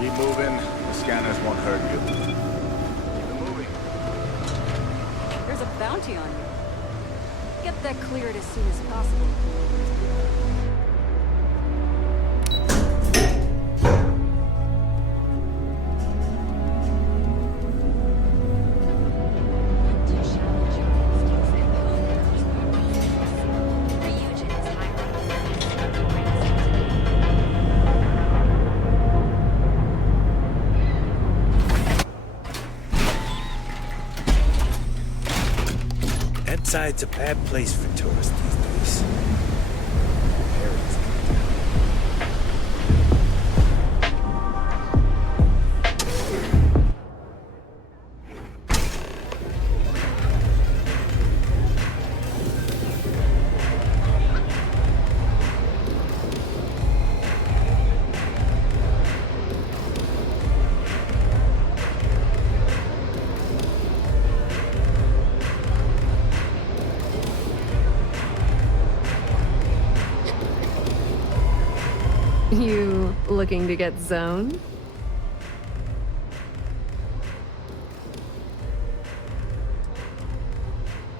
Keep moving. The scanners won't hurt you. Keep it moving. There's a bounty on you. Get that cleared as soon as possible. Inside's a bad place for tourists these days. Parents. You looking to get zoned?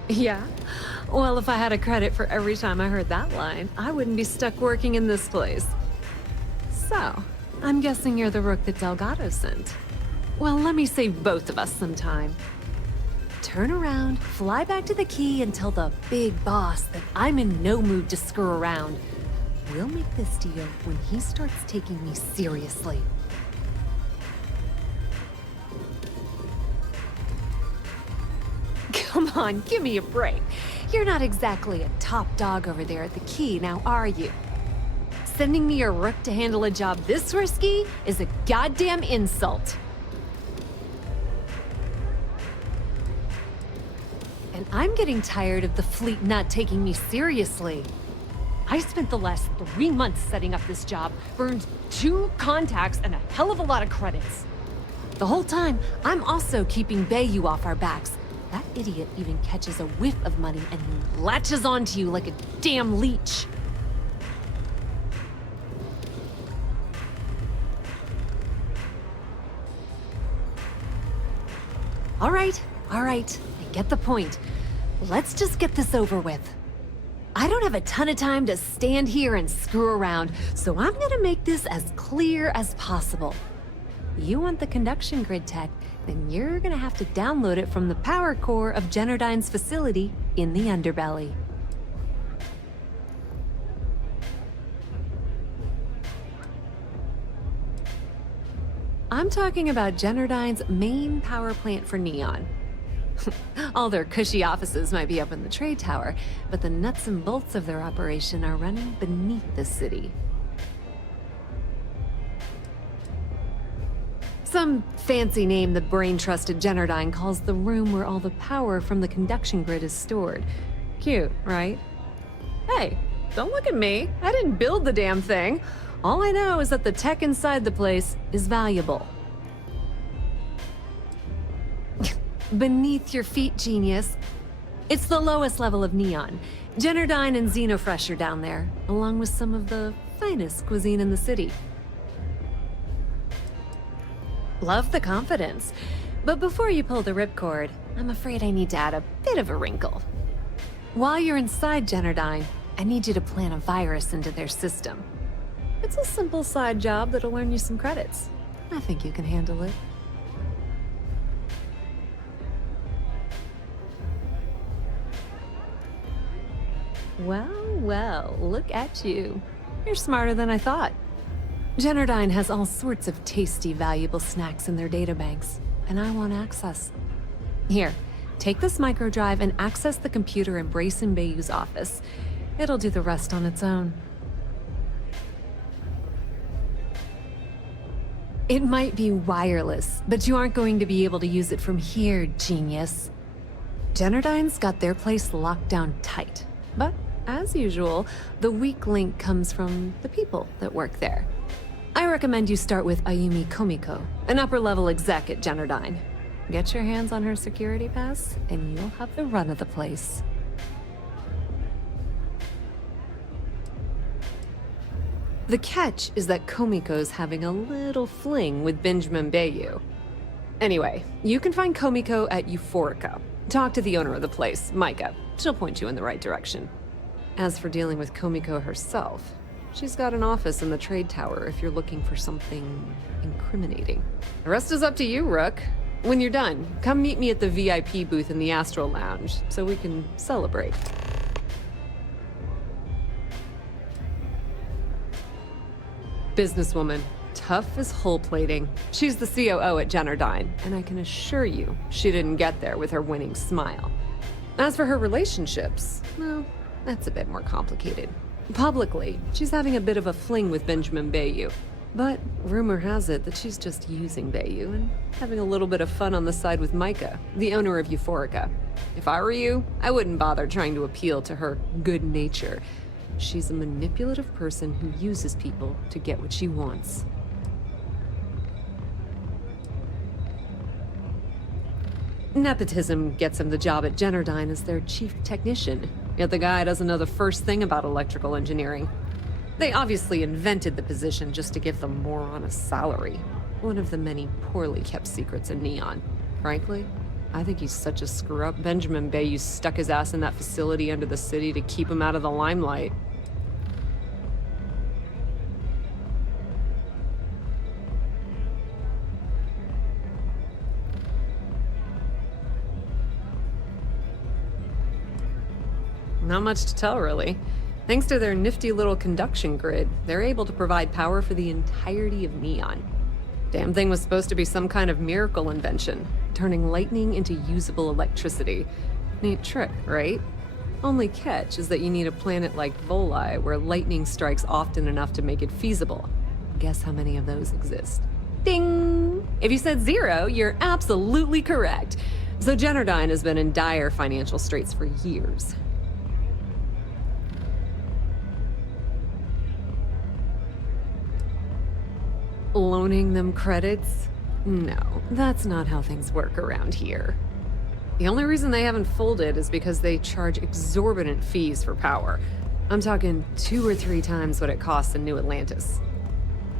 Yeah? Well, if I had a credit for every time I heard that line, I wouldn't be stuck working in this place. So, I'm guessing you're the rook that Delgado sent. Well, let me save both of us some time. Turn around, fly back to the key, and tell the big boss that I'm in no mood to screw around. We'll make this deal when he starts taking me seriously. Come on, give me a break. You're not exactly a top dog over there at the key, now are you? Sending me a rook to handle a job this risky is a goddamn insult. And I'm getting tired of the fleet not taking me seriously. I spent the last 3 months setting up this job, burned 2 contacts and a hell of a lot of credits. The whole time, I'm also keeping Bayou off our backs. That idiot even catches a whiff of money and latches onto you like a damn leech. All right, I get the point. Let's just get this over with. I don't have a ton of time to stand here and screw around, so I'm gonna make this as clear as possible. You want the conduction grid tech, then you're gonna have to download it from the power core of Generdyne's facility in the underbelly. I'm talking about Generdyne's main power plant for Neon. All their cushy offices might be up in the trade tower, but the nuts and bolts of their operation are running beneath the city. Some fancy name the brain-trusted Generdyne calls the room where all the power from the conduction grid is stored. Cute, right? Hey, don't look at me. I didn't build the damn thing. All I know is that the tech inside the place is valuable. Beneath your feet, genius. It's the lowest level of Neon. Generdyne and Xenofresh are down there, along with some of the finest cuisine in the city. Love the confidence. But before you pull the ripcord, I'm afraid I need to add a bit of a wrinkle. While you're inside Generdyne, I need you to plant a virus into their system. It's a simple side job that'll earn you some credits. I think you can handle it. Well, look at you. You're smarter than I thought. Generdyne has all sorts of tasty, valuable snacks in their databanks, and I want access. Here, take this microdrive and access the computer in Brace and Bayou's office. It'll do the rest on its own. It might be wireless, but you aren't going to be able to use it from here, genius. Generdyne's got their place locked down tight, but as usual, the weak link comes from the people that work there. I recommend you start with Ayumi Komiko, an upper-level exec at Generdyne. Get your hands on her security pass, and you'll have the run of the place. The catch is that Komiko's having a little fling with Benjamin Bayou. Anyway, you can find Komiko at Euphorica. Talk to the owner of the place, Micah. She'll point you in the right direction. As for dealing with Komiko herself, she's got an office in the trade tower if you're looking for something incriminating. The rest is up to you, Rook. When you're done, come meet me at the VIP booth in the Astral Lounge so we can celebrate. Businesswoman, tough as hull plating. She's the COO at Generdyne, and I can assure you she didn't get there with her winning smile. As for her relationships, well, that's a bit more complicated. Publicly, she's having a bit of a fling with Benjamin Bayou, but rumor has it that she's just using Bayou and having a little bit of fun on the side with Micah, the owner of Euphorica. If I were you, I wouldn't bother trying to appeal to her good nature. She's a manipulative person who uses people to get what she wants. Nepotism gets him the job at Generdyne as their chief technician, yet the guy doesn't know the first thing about electrical engineering. They obviously invented the position just to give the moron a salary. One of the many poorly kept secrets in Neon. Frankly, I think he's such a screw-up. Benjamin Bayou stuck his ass in that facility under the city to keep him out of the limelight. Not much to tell, really. Thanks to their nifty little conduction grid, they're able to provide power for the entirety of Neon. Damn thing was supposed to be some kind of miracle invention, turning lightning into usable electricity. Neat trick, right? Only catch is that you need a planet like Voli, where lightning strikes often enough to make it feasible. Guess how many of those exist? Ding! If you said 0, you're absolutely correct. So Generdyne has been in dire financial straits for years. Loaning them credits? No, that's not how things work around here. The only reason they haven't folded is because they charge exorbitant fees for power. I'm talking 2 or 3 times what it costs in New Atlantis.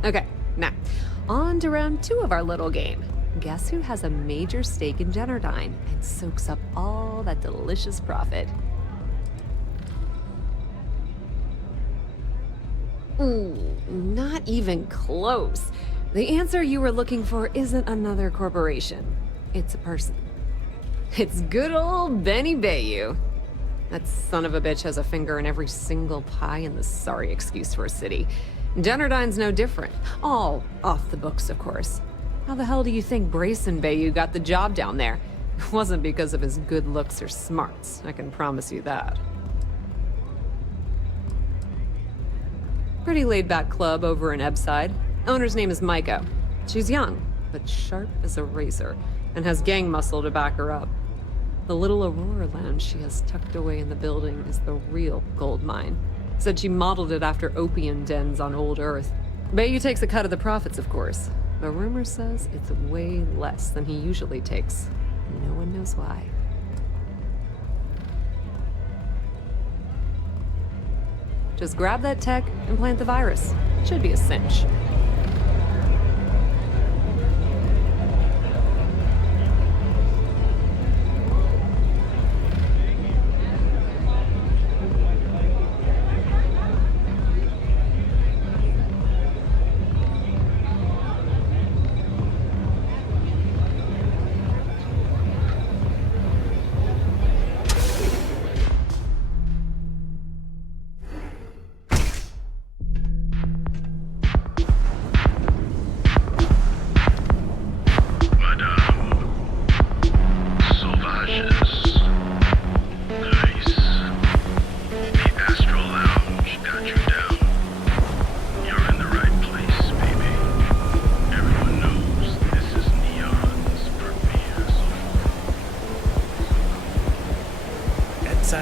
Okay, now, on to round 2 of our little game. Guess who has a major stake in Generdyne and soaks up all that delicious profit? Ooh, not even close. The answer you were looking for isn't another corporation. It's a person. It's good old Benny Bayou. That son of a bitch has a finger in every single pie in the sorry excuse for a city. Generdyne's no different. All off the books, of course. How the hell do you think Brayson Bayou got the job down there? It wasn't because of his good looks or smarts, I can promise you that. Pretty laid-back club over in Ebbside. Owner's name is Micah. She's young, but sharp as a razor, and has gang muscle to back her up. The little Aurora lounge she has tucked away in the building is the real gold mine. Said she modeled it after opium dens on old Earth. Bayou takes a cut of the profits, of course, but rumor says it's way less than he usually takes. No one knows why. Just grab that tech and plant the virus. Should be a cinch.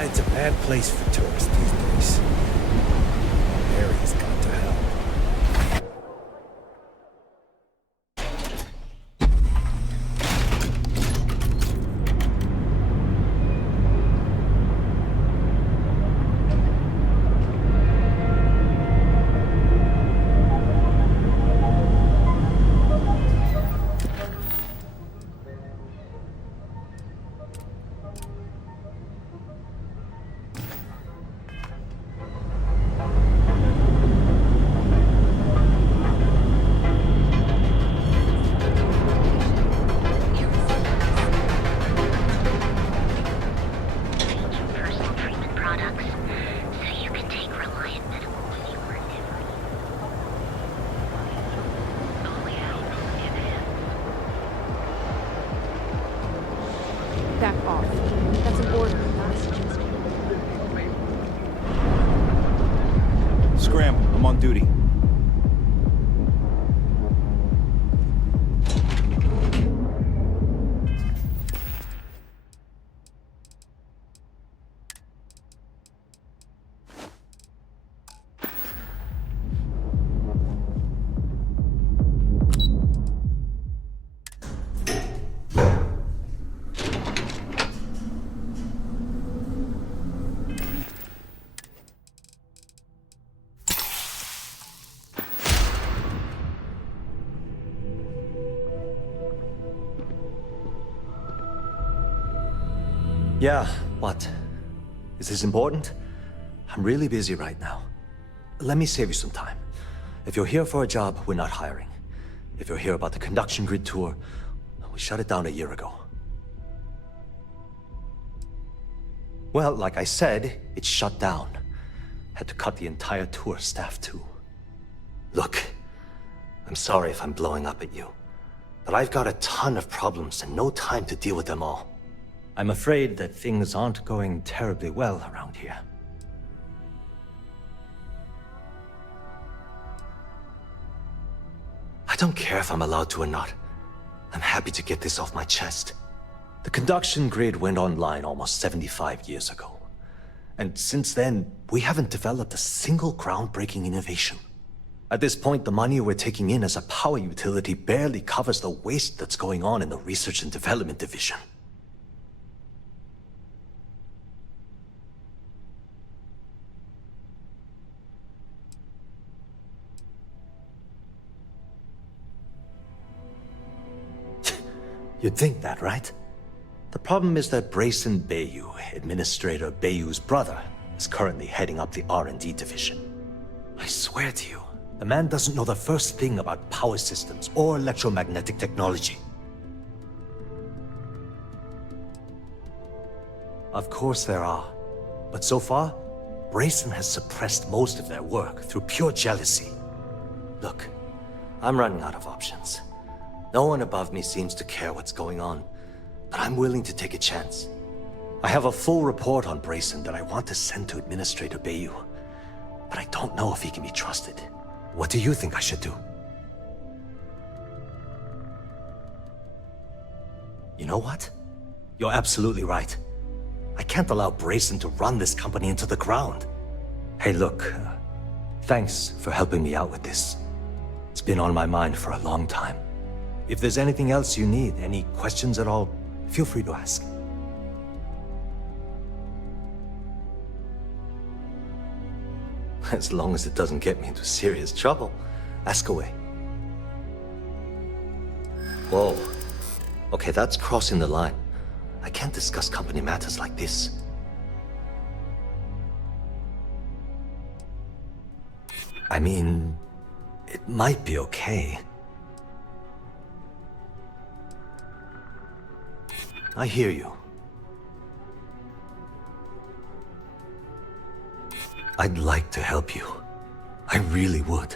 It's a bad place for tourists these days. Harry's got to help. scramble. I'm on duty. Yeah, what? Is this important? I'm really busy right now. Let me save you some time. If you're here for a job, we're not hiring. If you're here about the conduction grid tour, we shut it down a year ago. Well, like I said, it's shut down. Had to cut the entire tour staff too. Look, I'm sorry if I'm blowing up at you, but I've got a ton of problems and no time to deal with them all. I'm afraid that things aren't going terribly well around here. I don't care if I'm allowed to or not. I'm happy to get this off my chest. The conduction grid went online almost 75 years ago. And since then, we haven't developed a single groundbreaking innovation. At this point, the money we're taking in as a power utility barely covers the waste that's going on in the research and development division. You'd think that, right? The problem is that Brayson Bayou, Administrator Bayou's brother, is currently heading up the R&D division. I swear to you, the man doesn't know the first thing about power systems or electromagnetic technology. Of course there are, but so far, Brayson has suppressed most of their work through pure jealousy. Look, I'm running out of options. No one above me seems to care what's going on, but I'm willing to take a chance. I have a full report on Brayson that I want to send to Administrator Bayou, but I don't know if he can be trusted. What do you think I should do? You know what? You're absolutely right. I can't allow Brayson to run this company into the ground. Hey, look, thanks for helping me out with this. It's been on my mind for a long time. If there's anything else you need, any questions at all, feel free to ask. As long as it doesn't get me into serious trouble, ask away. Whoa. Okay, that's crossing the line. I can't discuss company matters like this. I mean, it might be okay. I hear you. I'd like to help you. I really would.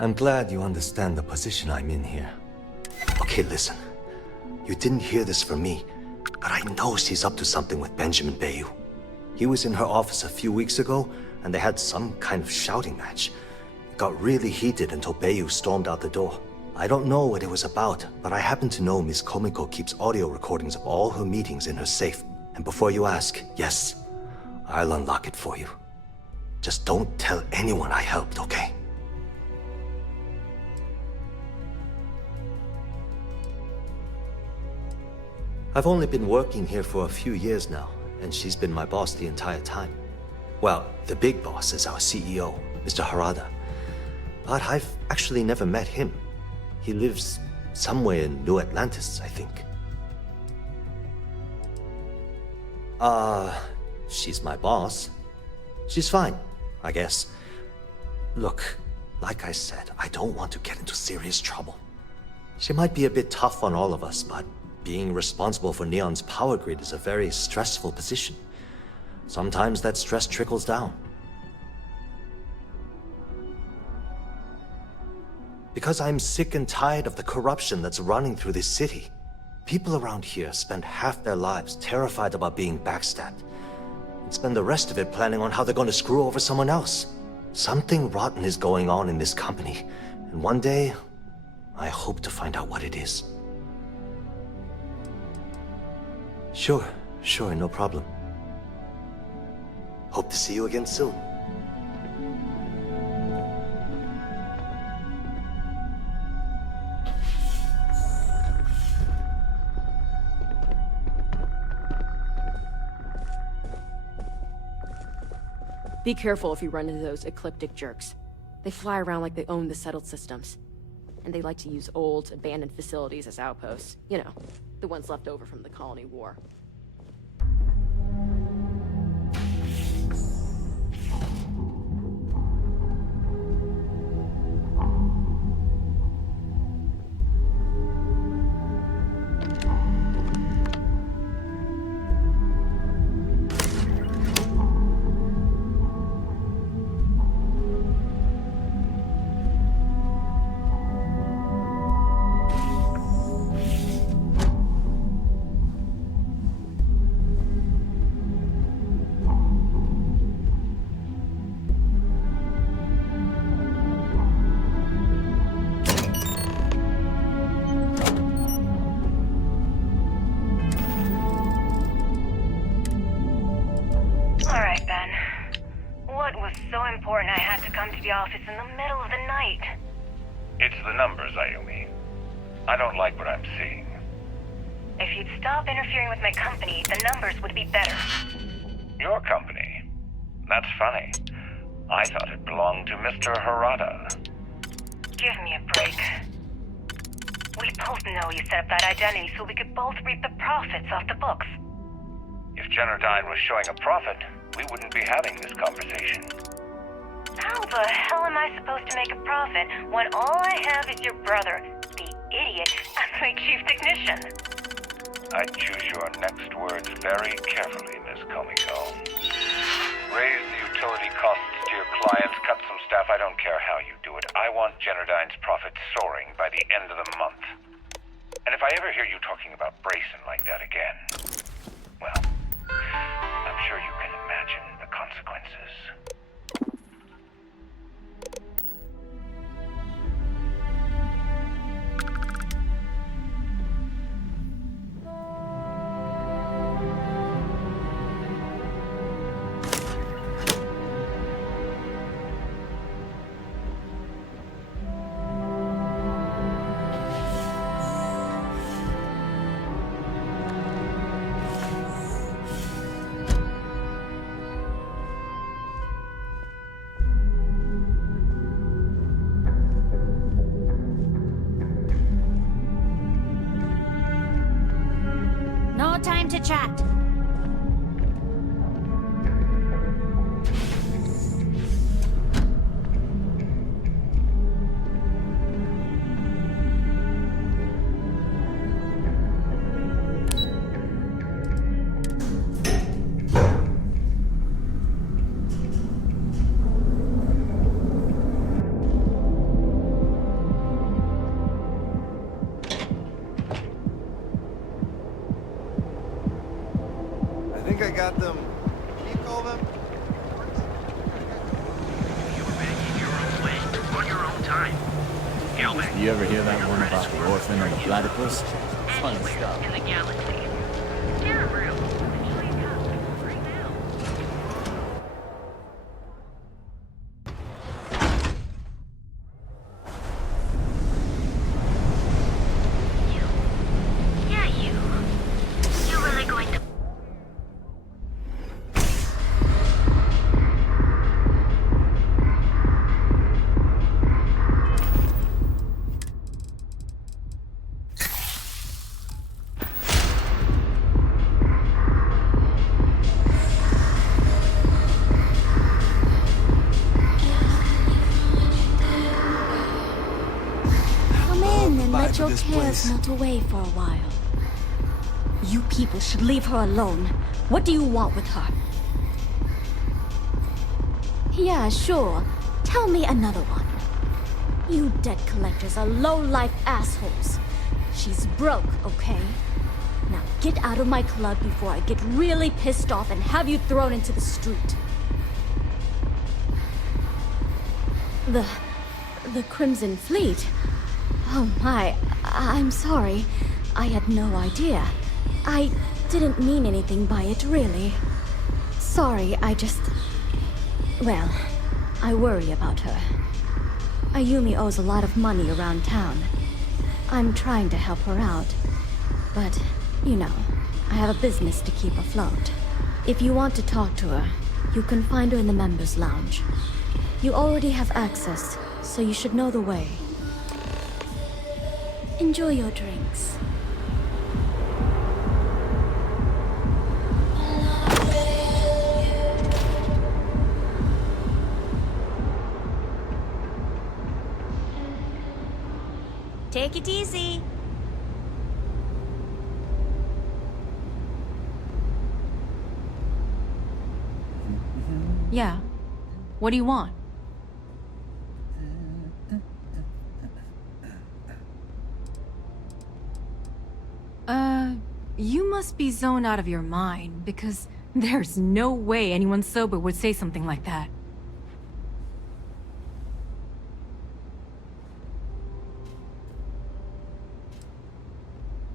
I'm glad you understand the position I'm in here. Okay, listen. You didn't hear this from me, but I know she's up to something with Benjamin Bayou. He was in her office a few weeks ago, and they had some kind of shouting match. It got really heated until Bayou stormed out the door. I don't know what it was about, but I happen to know Miss Komiko keeps audio recordings of all her meetings in her safe. And before you ask, yes, I'll unlock it for you. Just don't tell anyone I helped, okay? I've only been working here for a few years now, and she's been my boss the entire time. Well, the big boss is our CEO, Mr. Harada. But I've actually never met him. He lives somewhere in New Atlantis, I think. She's my boss. She's fine, I guess. Look, like I said, I don't want to get into serious trouble. She might be a bit tough on all of us, but being responsible for Neon's power grid is a very stressful position. Sometimes that stress trickles down. Because I'm sick and tired of the corruption that's running through this city. People around here spend half their lives terrified about being backstabbed. and spend the rest of it planning on how they're going to screw over someone else. Something rotten is going on in this company, and one day, I hope to find out what it is. Sure, no problem. Hope to see you again soon. Be careful if you run into those ecliptic jerks. They fly around like they own the settled systems. And they like to use old, abandoned facilities as outposts. You know, the ones left over from the Colony War. I had to come to the office in the middle of the night. It's the numbers, Ayumi. I don't like what I'm seeing. If you'd stop interfering with my company, the numbers would be better. Your company? That's funny. I thought it belonged to Mr. Harada. Give me a break. We both know you set up that identity so we could both reap the profits off the books. If Generdyne was showing a profit, we wouldn't be having this conversation. How the hell am I supposed to make a profit when all I have is your brother, the idiot, as my chief technician? I'd choose your next words very carefully, Miss Komiko. Raise the utility costs to your clients, cut some staff, I don't care how you do it. I want Generdyne's profits soaring by the end of the month. And if I ever hear you talking about Brayson like that again, well, I'm sure you can imagine the consequences. No time to chat. I think I got them. Can you call them? You were making your own way, on your own time. You ever hear that one about the orphan and the platypus? Fun Anywhere stuff. in the galaxy. They're real. Actually, come right now. You really going to... Come in and let your this cares place. melt away for a while. You people should leave her alone. What do you want with her? Yeah, sure. Tell me another one. You debt collectors are low-life assholes. She's broke, okay? Now get out of my club before I get really pissed off and have you thrown into the street. The Crimson Fleet? Oh my, I'm sorry. I had no idea. I didn't mean anything by it, really. Sorry, well, I worry about her. Ayumi owes a lot of money around town. I'm trying to help her out. But, you know, I have a business to keep afloat. If you want to talk to her, you can find her in the members' lounge. You already have access, so you should know the way. Enjoy your drinks. Take it easy. Yeah. What do you want? You must be zoned out of your mind, because there's no way anyone sober would say something like that.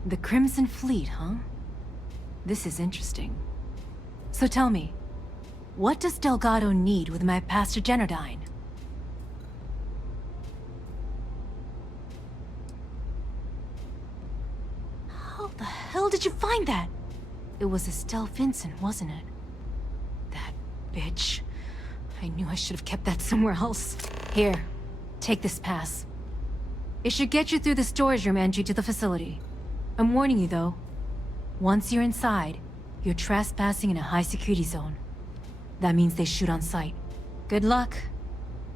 The Crimson Fleet, huh? This is interesting. So tell me, what does Delgado need with my Pastor Generdyne? How the hell did you find that? It was Estelle Vincent, wasn't it? That bitch. I knew I should have kept that somewhere else. Here, take this pass. It should get you through the storage room entry to the facility. I'm warning you, though. Once you're inside, you're trespassing in a high-security zone. That means they shoot on sight. Good luck.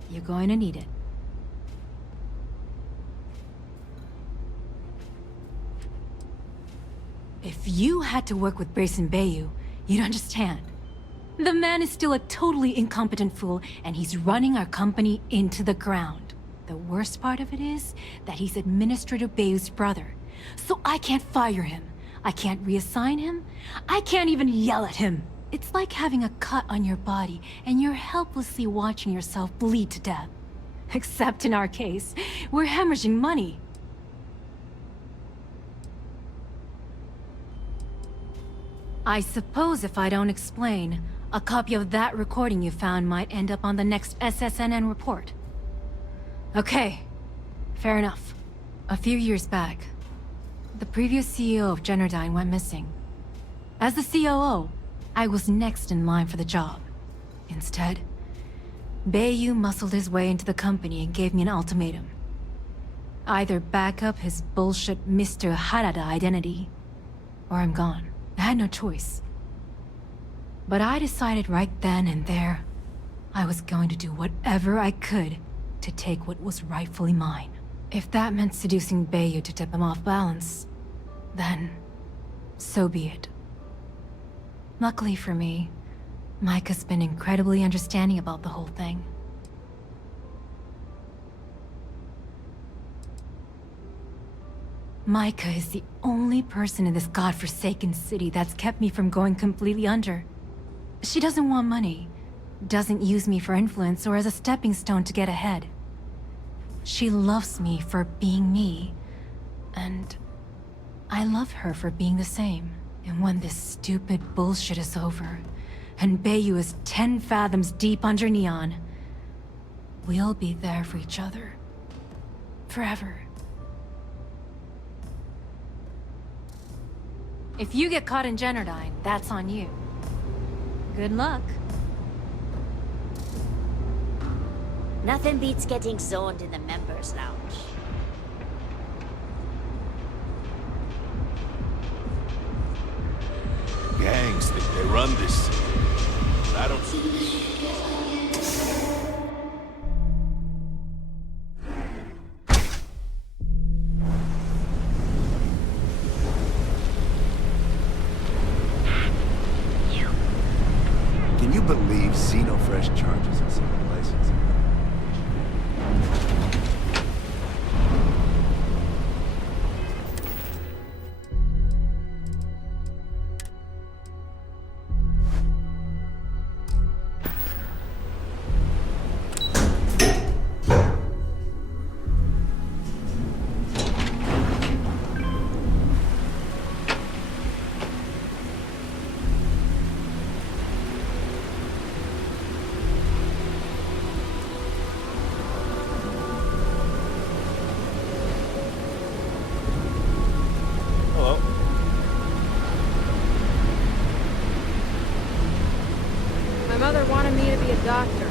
You're going to need it. If you had to work with Grayson Bayou, you'd understand. The man is still a totally incompetent fool, and he's running our company into the ground. The worst part of it is that he's Administrator Bayou's brother. So I can't fire him. I can't reassign him. I can't even yell at him. It's like having a cut on your body and you're helplessly watching yourself bleed to death. Except in our case, we're hemorrhaging money. I suppose if I don't explain, a copy of that recording you found might end up on the next SSNN report. Okay, fair enough. A few years back, the previous CEO of Generdyne went missing. As the COO, I was next in line for the job. Instead, Bayou muscled his way into the company and gave me an ultimatum. Either back up his bullshit Mr. Harada identity, or I'm gone. I had no choice. But I decided right then and there, I was going to do whatever I could to take what was rightfully mine. If that meant seducing Bayou to tip him off balance, then so be it. Luckily for me, Micah's been incredibly understanding about the whole thing. Micah is the only person in this godforsaken city that's kept me from going completely under. She doesn't want money, doesn't use me for influence or as a stepping stone to get ahead. She loves me for being me, and I love her for being the same. And when this stupid bullshit is over, and Bayou is 10 fathoms deep under Neon, we'll be there for each other. Forever. If you get caught in Generdyne, that's on you. Good luck. Nothing beats getting zoned in the members' lounge. Gangs think they run this city. I don't see. Can you believe Xenofresh charges in some places? mother wanted me to be a doctor.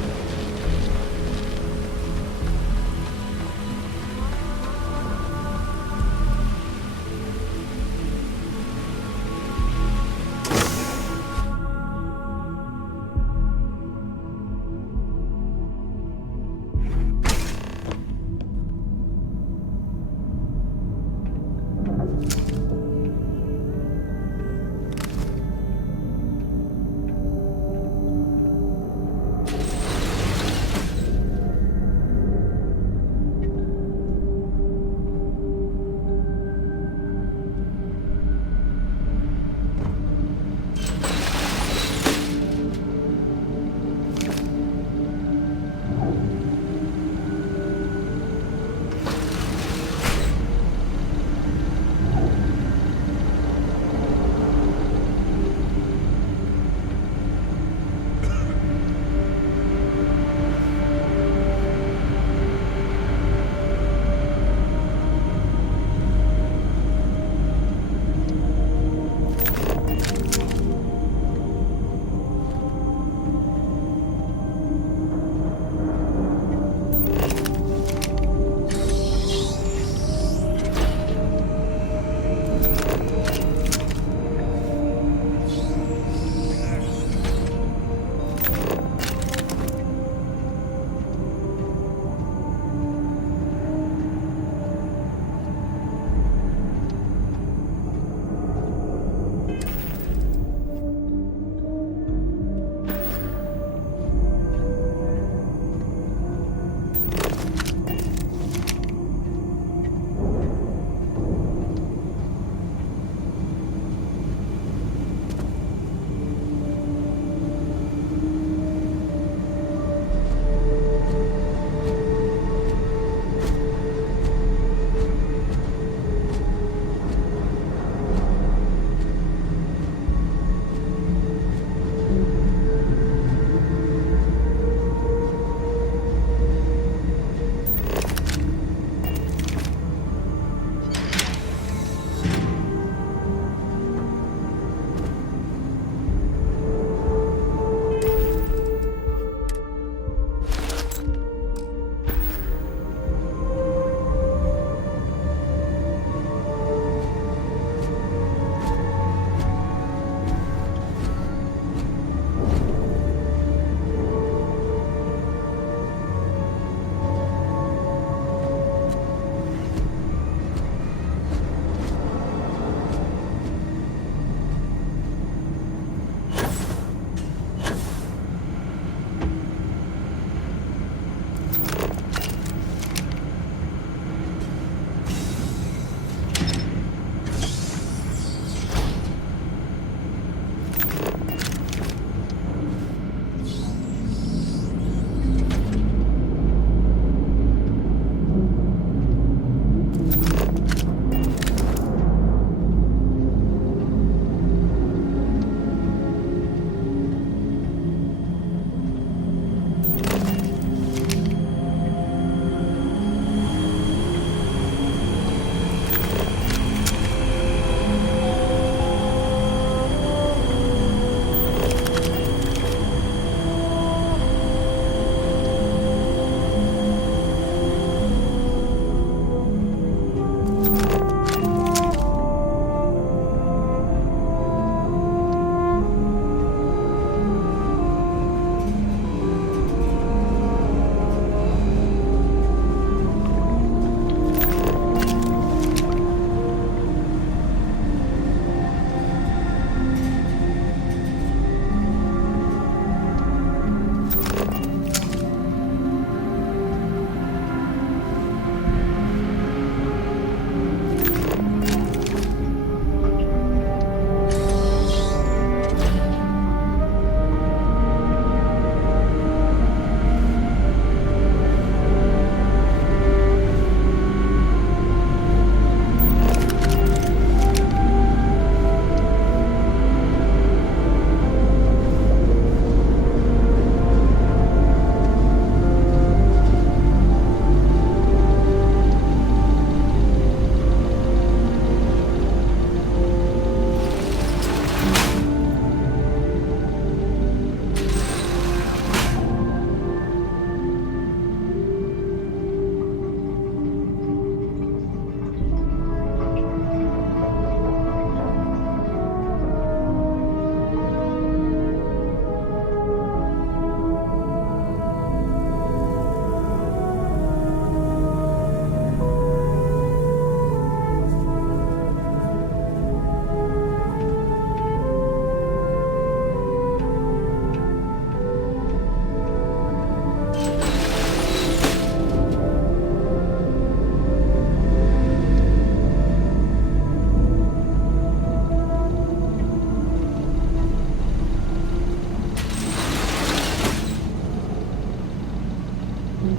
Test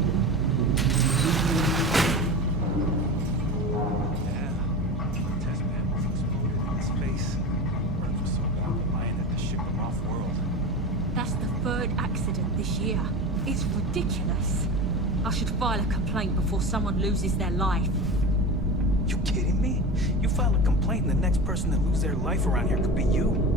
panels exploded in space. Birds were so non-compliant that they shipped them off-world. That's the third accident this year. It's ridiculous. I should file a complaint before someone loses their life. You kidding me? You file a complaint and the next person to lose their life around here could be you.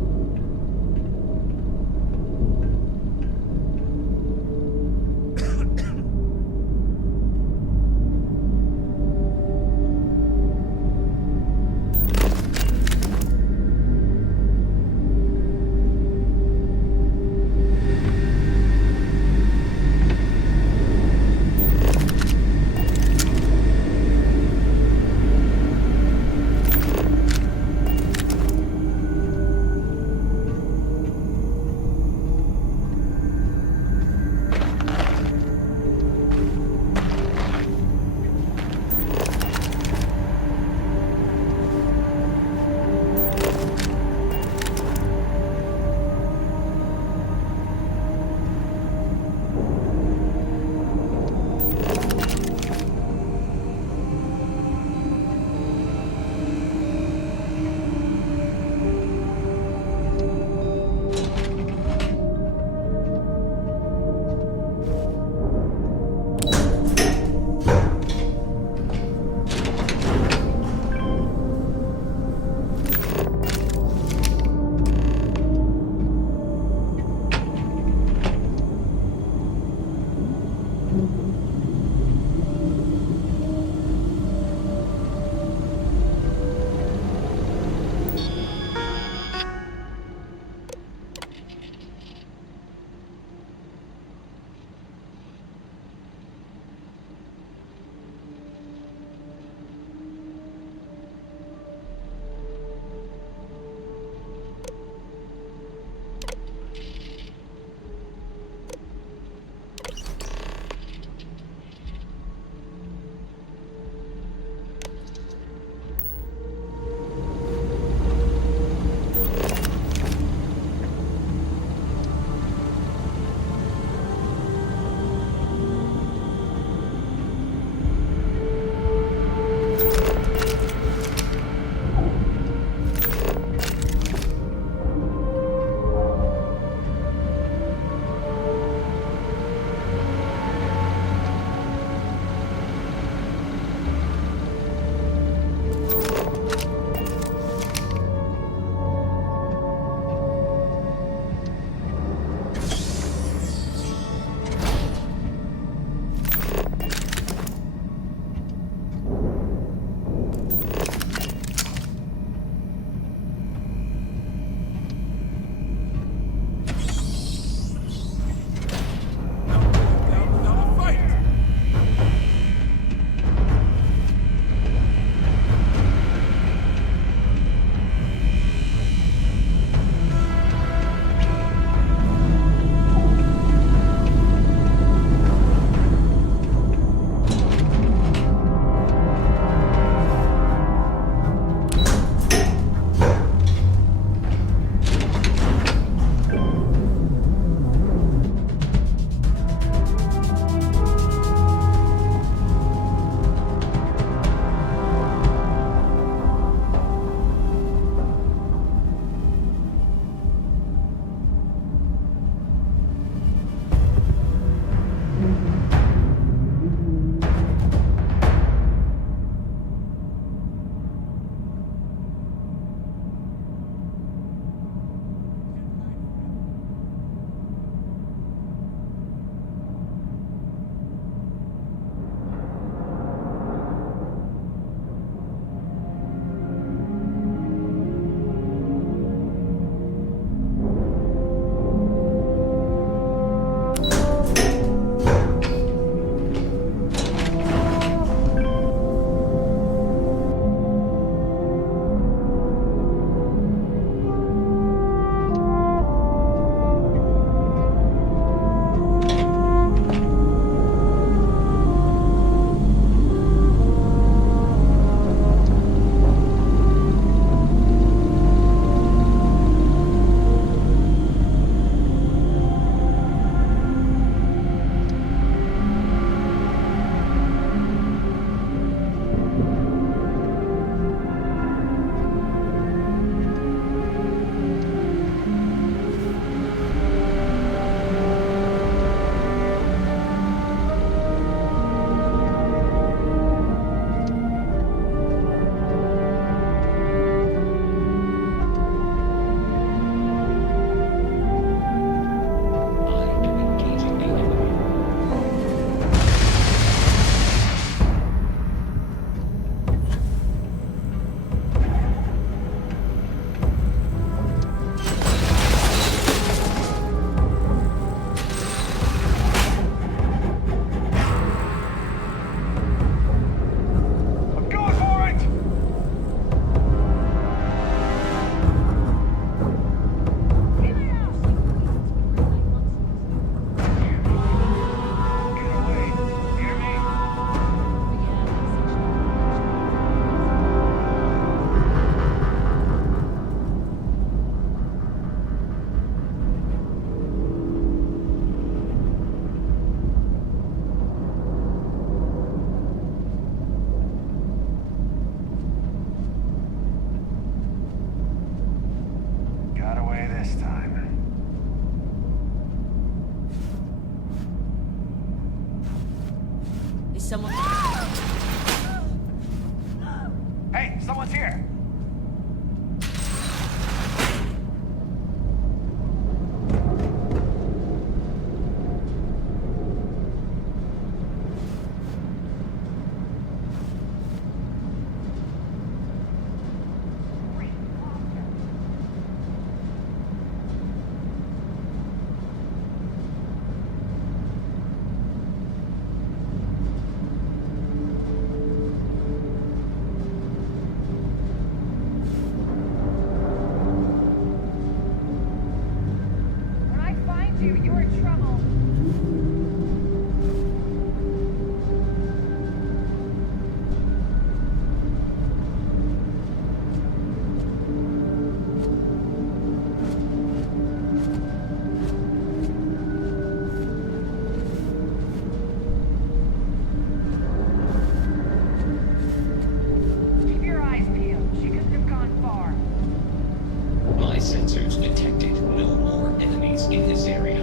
Someone... Hey, someone's here! You're in trouble. Keep your eyes peeled. She couldn't have gone far. My sensors detected no more enemies in this area.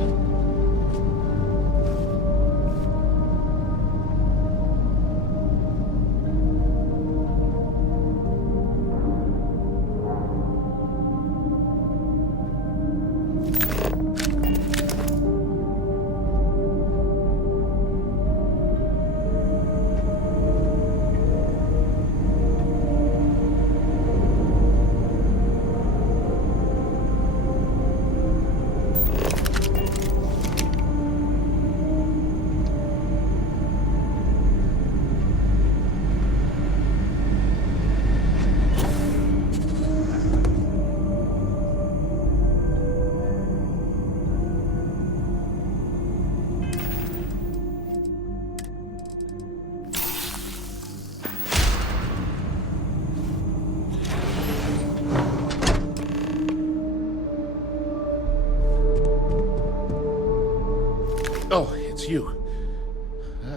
Oh, it's you.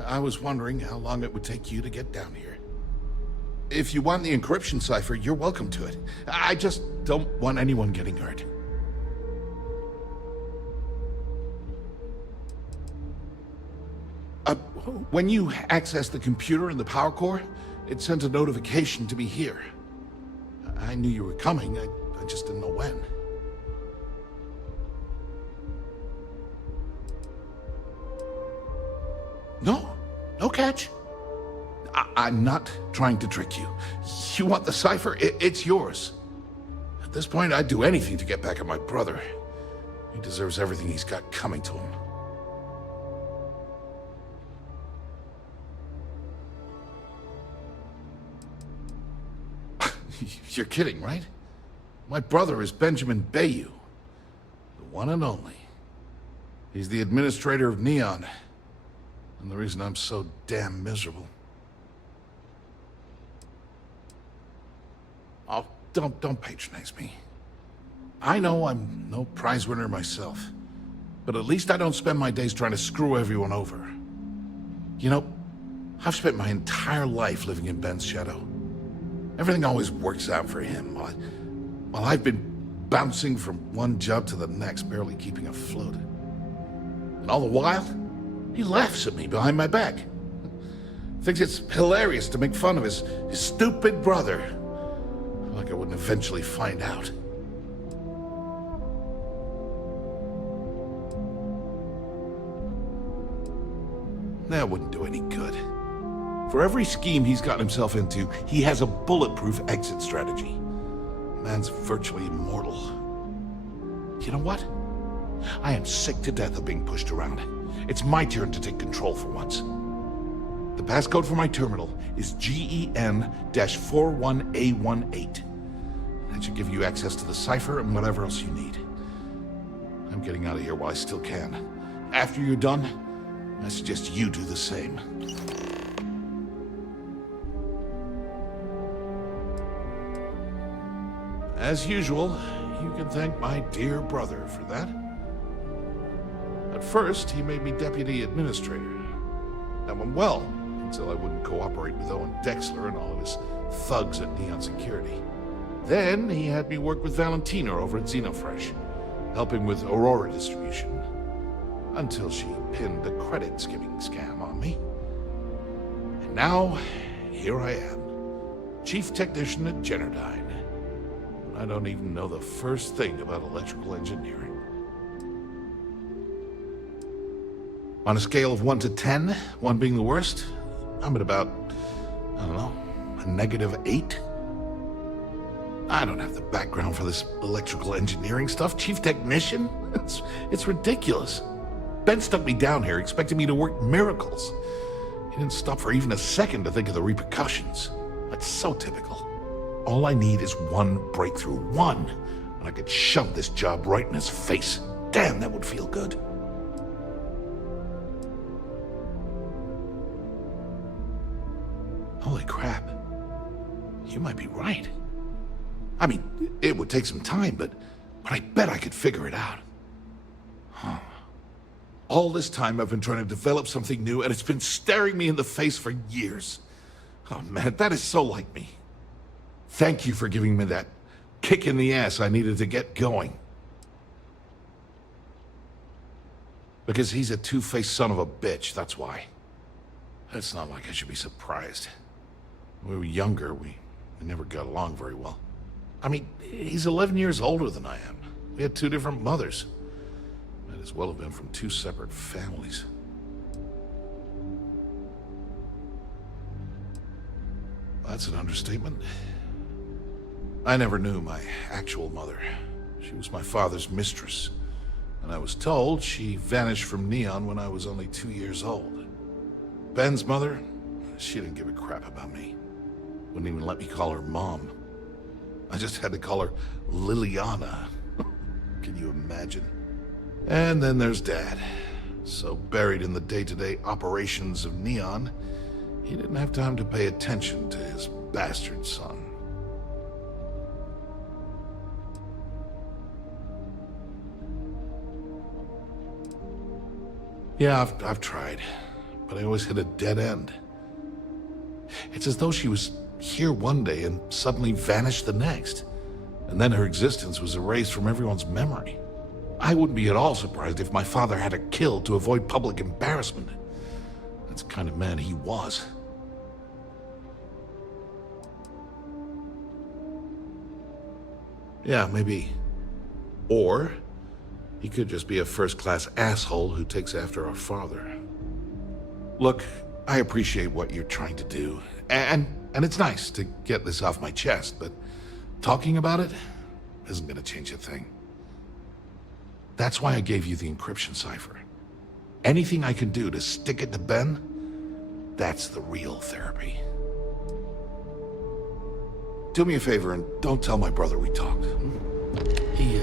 I was wondering how long it would take you to get down here. If you want the encryption cipher, you're welcome to it. I just don't want anyone getting hurt. When you access the computer in the power core, it sends a notification to me here. I knew you were coming, I just didn't know when. No catch. I'm not trying to trick you. You want the cipher? It's yours. At this point, I'd do anything to get back at my brother. He deserves everything he's got coming to him. You're kidding, right? My brother is Benjamin Bayou, the one and only. He's the administrator of Neon. And the reason I'm so damn miserable. Oh, don't patronize me. I know I'm no prize winner myself, but at least I don't spend my days trying to screw everyone over. You know, I've spent my entire life living in Ben's shadow. Everything always works out for him, while I've been bouncing from one job to the next, barely keeping afloat. And all the while, he laughs at me behind my back. Thinks it's hilarious to make fun of his stupid brother. Like I wouldn't eventually find out. That wouldn't do any good. For every scheme he's gotten himself into, he has a bulletproof exit strategy. Man's virtually immortal. You know what? I am sick to death of being pushed around. It's my turn to take control for once. The passcode for my terminal is GEN-41A18. That should give you access to the cipher and whatever else you need. I'm getting out of here while I still can. After you're done, I suggest you do the same. As usual, you can thank my dear brother for that. At first, he made me deputy administrator. That went well, until I wouldn't cooperate with Owen Dexler and all of his thugs at Neon Security. Then, he had me work with Valentina over at Xenofresh, helping with Aurora distribution. Until she pinned a credit skimming scam on me. And now, here I am, Chief Technician at Generdyne. I don't even know the first thing about electrical engineering. On a scale of 1 to 10, 1 being the worst, I'm at about, I don't know, a -8. I don't have the background for this electrical engineering stuff. Chief Technician? It's ridiculous. Ben stuck me down here expecting me to work miracles. He didn't stop for even a second to think of the repercussions. That's so typical. All I need is one breakthrough, one, and I could shove this job right in his face. Damn, that would feel good. Holy crap. You might be right. I mean, it would take some time, but I bet I could figure it out. Huh. All this time I've been trying to develop something new, and it's been staring me in the face for years. Oh man, that is so like me. Thank you for giving me that kick in the ass I needed to get going. Because he's a two-faced son of a bitch, that's why. It's not like I should be surprised. When we were younger, we never got along very well. I mean, he's 11 years older than I am. We had 2 different mothers. Might as well have been from 2 separate families. That's an understatement. I never knew my actual mother. She was my father's mistress. And I was told she vanished from Neon when I was only 2 years old. Ben's mother, she didn't give a crap about me. Wouldn't even let me call her Mom. I just had to call her Liliana. Can you imagine? And then there's Dad. So buried in the day-to-day operations of Neon, he didn't have time to pay attention to his bastard son. Yeah, I've tried, but I always hit a dead end. It's as though she was here one day and suddenly vanished the next, and then her existence was erased from everyone's memory. I wouldn't be at all surprised if my father had her killed to avoid public embarrassment. That's the kind of man he was. Yeah, maybe. Or he could just be a first-class asshole who takes after our father. Look, I appreciate what you're trying to do, and it's nice to get this off my chest, but talking about it isn't gonna change a thing. That's why I gave you the encryption cipher. Anything I can do to stick it to Ben, that's the real therapy. Do me a favor and don't tell my brother we talked. He,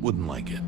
wouldn't like it.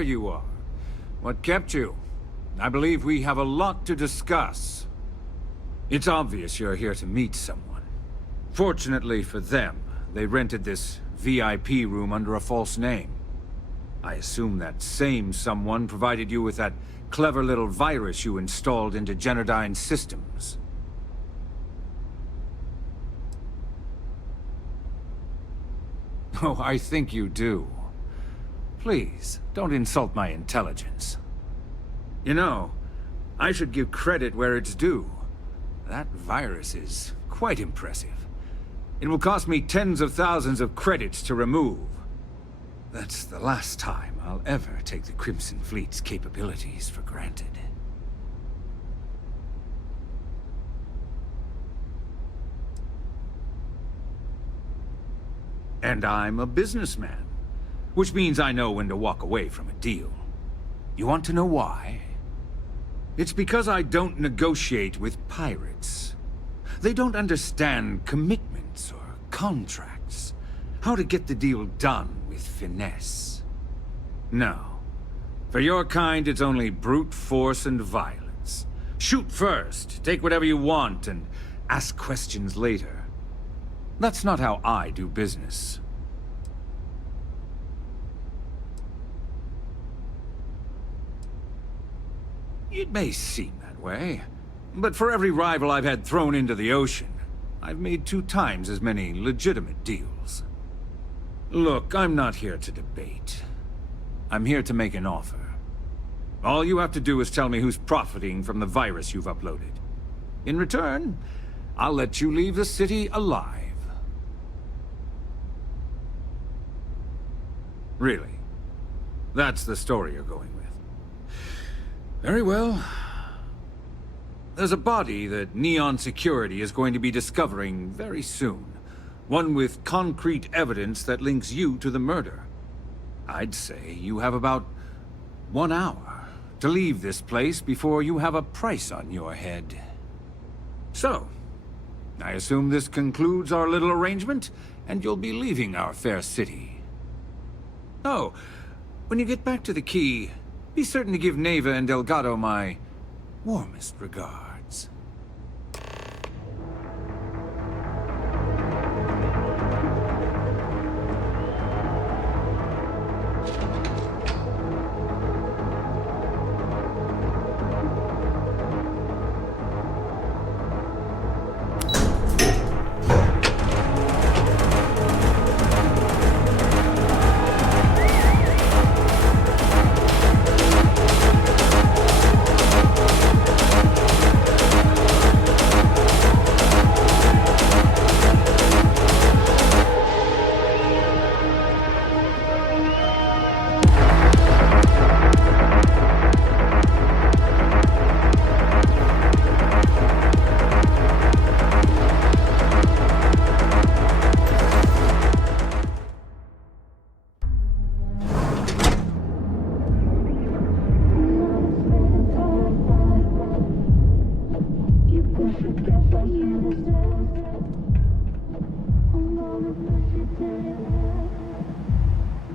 there you are. What kept you? I believe we have a lot to discuss. It's obvious you're here to meet someone. Fortunately for them, they rented this VIP room under a false name. I assume that same someone provided you with that clever little virus you installed into Generdyne's systems. Oh, I think you do. Please, don't insult my intelligence. You know, I should give credit where it's due. That virus is quite impressive. It will cost me tens of thousands of credits to remove. That's the last time I'll ever take the Crimson Fleet's capabilities for granted. And I'm a businessman, which means I know when to walk away from a deal. You want to know why? It's because I don't negotiate with pirates. They don't understand commitments or contracts, how to get the deal done with finesse. No. For your kind, it's only brute force and violence. Shoot first, take whatever you want, and ask questions later. That's not how I do business. It may seem that way, but for every rival I've had thrown into the ocean, I've made 2 times as many legitimate deals. Look, I'm not here to debate. I'm here to make an offer. All you have to do is tell me who's profiting from the virus you've uploaded. In return, I'll let you leave the city alive. Really? That's the story you're going with. Very well. There's a body that Neon Security is going to be discovering very soon. One with concrete evidence that links you to the murder. I'd say you have about 1 hour to leave this place before you have a price on your head. So, I assume this concludes our little arrangement, and you'll be leaving our fair city. Oh, when you get back to the Key, be certain to give Neva and Delgado my warmest regards.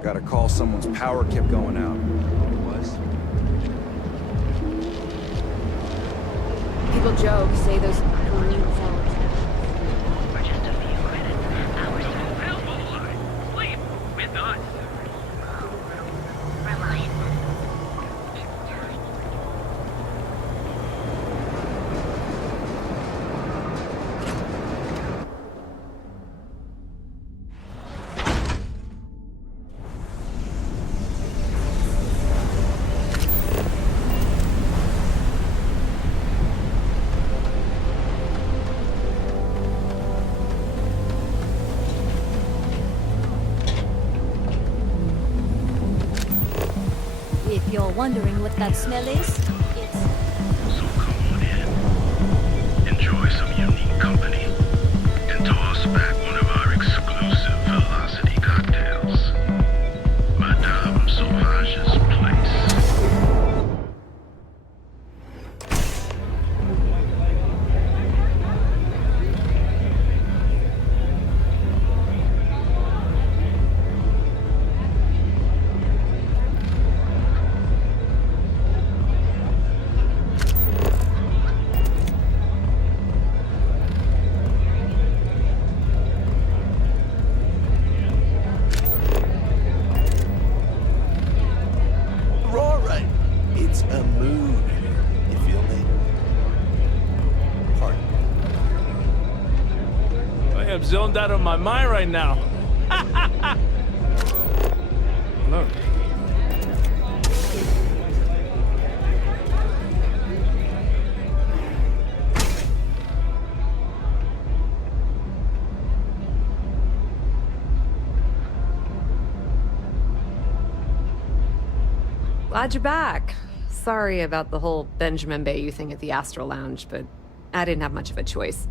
Got a call someone's power kept going out. It was? People joke, say those green fellas. For just a few credits, hours to help sleep with us. Reliant. If you're wondering what that smell is, it's... So come on in. Enjoy some unique company. And toss back one of our exclusive Velocity cocktails. Madame Sauvage's place. I'm zoned out of my mind right now. Look. Glad you're back. Sorry about the whole Benjamin Bayou thing at the Astral Lounge, but I didn't have much of a choice.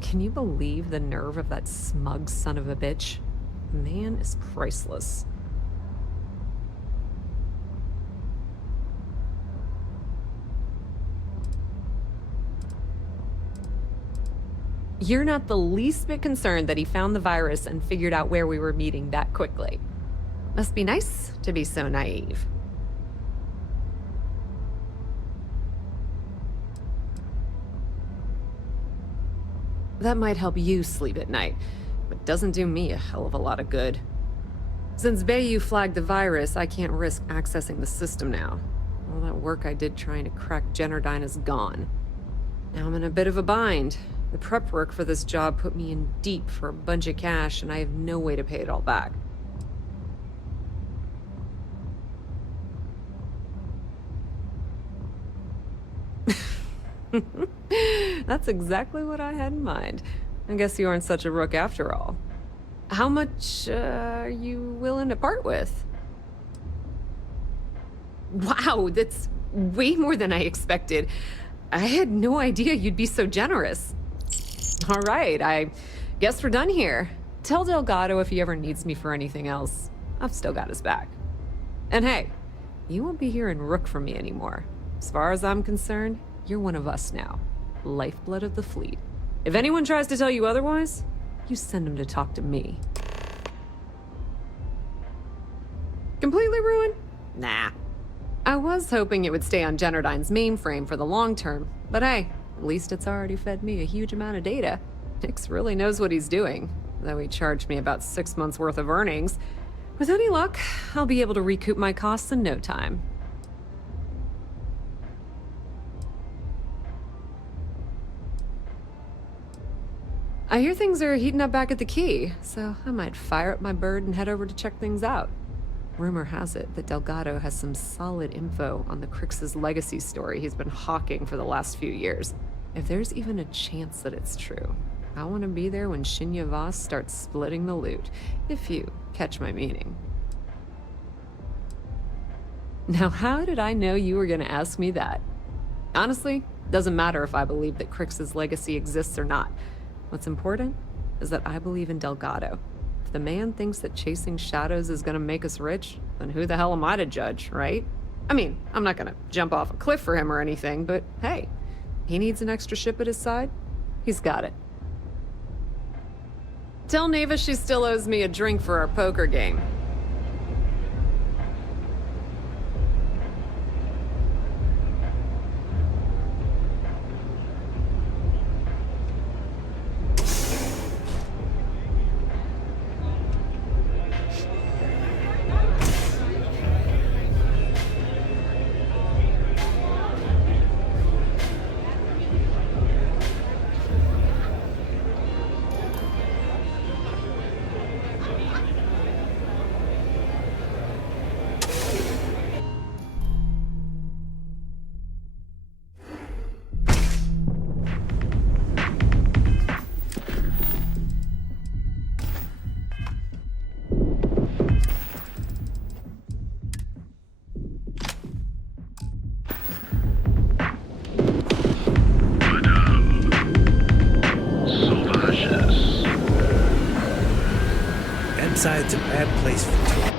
Can you believe the nerve of that smug son of a bitch? The man is priceless. You're not the least bit concerned that he found the virus and figured out where we were meeting that quickly. Must be nice to be so naive. That might help you sleep at night, but doesn't do me a hell of a lot of good. Since Bayou flagged the virus, I can't risk accessing the system now. All that work I did trying to crack Generdyne is gone. Now I'm in a bit of a bind. The prep work for this job put me in deep for a bunch of cash, and I have no way to pay it all back. That's exactly what I had in mind. I guess you aren't such a rook after all. How much are you willing to part with? Wow, that's way more than I expected. I had no idea you'd be so generous. All right, I guess we're done here. Tell Delgado if he ever needs me for anything else. I've still got his back. And hey, you won't be hearing rook from me anymore. As far as I'm concerned, you're one of us now. Lifeblood of the fleet. If anyone tries to tell you otherwise, you send them to talk to me. Completely ruined? Nah. I was hoping it would stay on Generdyne's mainframe for the long term, but hey, at least it's already fed me a huge amount of data. Nix really knows what he's doing, though he charged me about 6 months worth of earnings. With any luck, I'll be able to recoup my costs in no time. I hear things are heating up back at the Key, so I might fire up my bird and head over to check things out. Rumor has it that Delgado has some solid info on the Crix's legacy story he's been hawking for the last few years. If there's even a chance that it's true, I want to be there when Shinya Voss starts splitting the loot, if you catch my meaning. Now, how did I know you were going to ask me that? Honestly, doesn't matter if I believe that Crix's legacy exists or not. What's important is that I believe in Delgado. If the man thinks that chasing shadows is gonna make us rich, then who the hell am I to judge, right? I mean, I'm not gonna jump off a cliff for him or anything, but hey, he needs an extra ship at his side, he's got it. Tell Neva she still owes me a drink for our poker game. Inside's a bad place for tourists.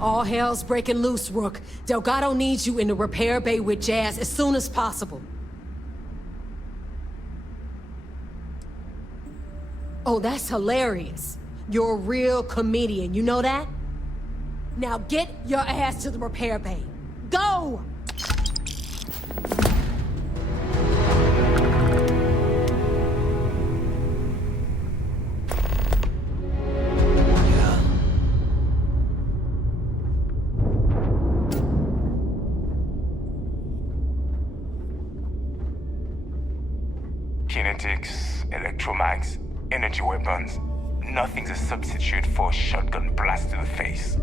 All hell's breaking loose, Rook. Delgado needs you in the repair bay with Jazz as soon as possible. Oh, that's hilarious. You're a real comedian, you know that? Now get your ass to the repair bay. Go! Kinetics, electromags, energy weapons. Nothing's a substitute for a shotgun blast to the face.